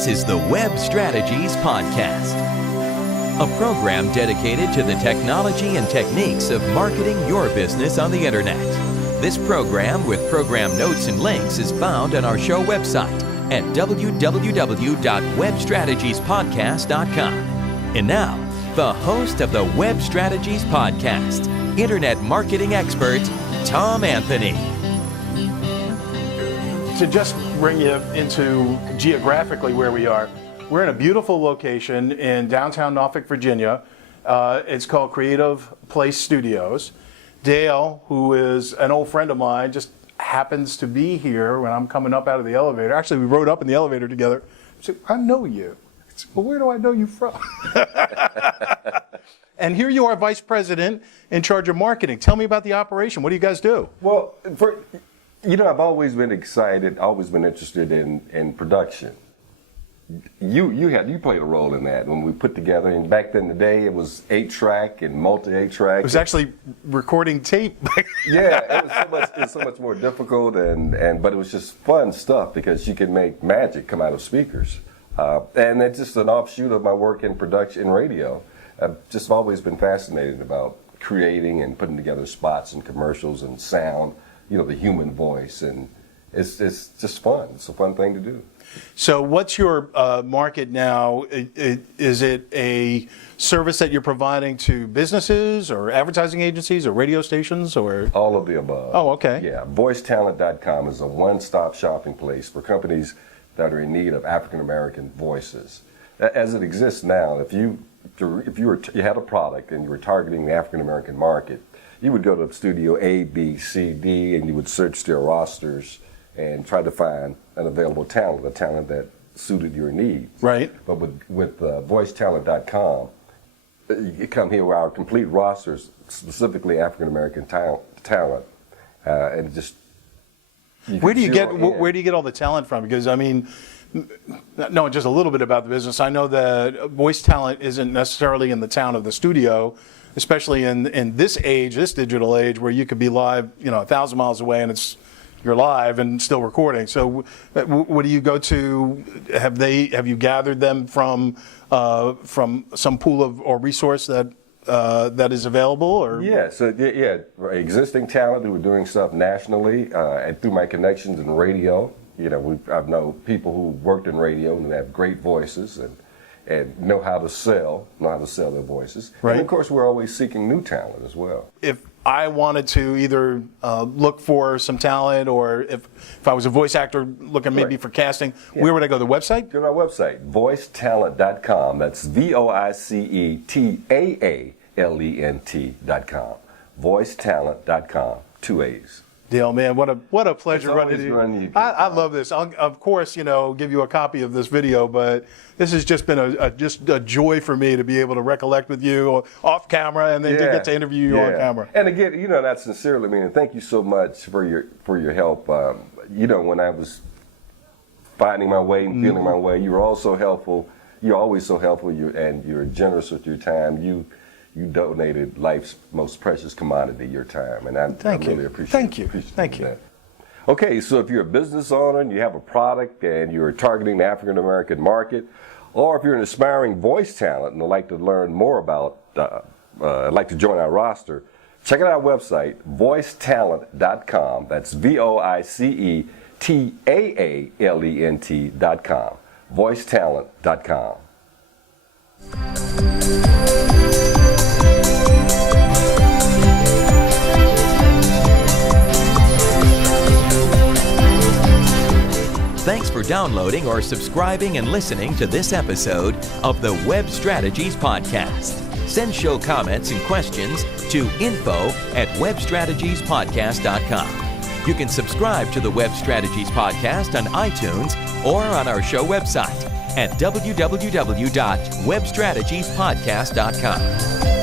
This is the Web Strategies Podcast, a program dedicated to the technology and techniques of marketing your business on the internet. This program, with program notes and links, is found on our show website at www.webstrategiespodcast.com. And now, the host of the Web Strategies Podcast, internet marketing expert, Tom Anthony. To just bring you into geographically where we are, we're in a beautiful location in downtown Norfolk, Virginia. It's called Creative Place Studios. Dale, who is an old friend of mine, just happens to be here when I'm coming up out of the elevator. Actually, we rode up in the elevator together. I said, I know you. I said, well, where do I know you from? And here you are, Vice President in charge of marketing. Tell me about the operation. What do you guys do? Well, I've always been excited, always been interested in production. You played a role in that when we put together, and back then the day it was 8-track and multi-8-track. It was actually recording tape. Yeah, it was so much more difficult, but it was just fun stuff because you could make magic come out of speakers. And it's just an offshoot of my work in production in radio. I've just always been fascinated about creating and putting together spots and commercials and sound, the human voice, and it's just fun. It's a fun thing to do. So what's your market now? Is it a service that you're providing to businesses or advertising agencies or radio stations or? All of the above. Oh, okay. Yeah, voicetalent.com is a one-stop shopping place for companies that are in need of African-American voices. As it exists now, if you had a product and you were targeting the African-American market, you would go to Studio A, B, C, D, and you would search their rosters and try to find an available talent, a talent that suited your needs. Right. But with voicetalent.com, you come here where our complete rosters, specifically African-American talent, and just... Where do you get all the talent from? Because, knowing just a little bit about the business, I know that voice talent isn't necessarily in the town of the studio, especially in this age, this digital age, where you could be live, 1,000 miles away and you're live and still recording. So what do you go to? Have you gathered them from some pool or resource that is available? Or? Yeah, existing talent who are doing stuff nationally, and through my connections in radio, I've known people who worked in radio and have great voices and know how to sell their voices. Right. And of course, we're always seeking new talent as well. If I wanted to either look for some talent, or if I was a voice actor looking maybe for casting, where would I go? The website? Go to our website, voicetalent.com. That's VOICETALENT.com. Voicetalent.com. 2 A's. Dale, man, what a pleasure running you. I love this. I'll, of course, give you a copy of this video, but this has just been a joy for me to be able to recollect with you off camera and then to get to interview you on camera. And again, that sincerely mean, thank you so much for your help. When I was finding my way and feeling my way, you were also helpful. You're always so helpful, and you're generous with your time. You donated life's most precious commodity, your time, and I really appreciate it. Thank you. Okay, so if you're a business owner and you have a product and you're targeting the African-American market, or if you're an aspiring voice talent and would like to learn more about, like to join our roster, check out our website, voicetalent.com. That's VOICETALENT.com. voicetalent.com. Thanks for downloading or subscribing and listening to this episode of the Web Strategies Podcast. Send show comments and questions to info@webstrategiespodcast.com. You can subscribe to the Web Strategies Podcast on iTunes or on our show website at www.webstrategiespodcast.com.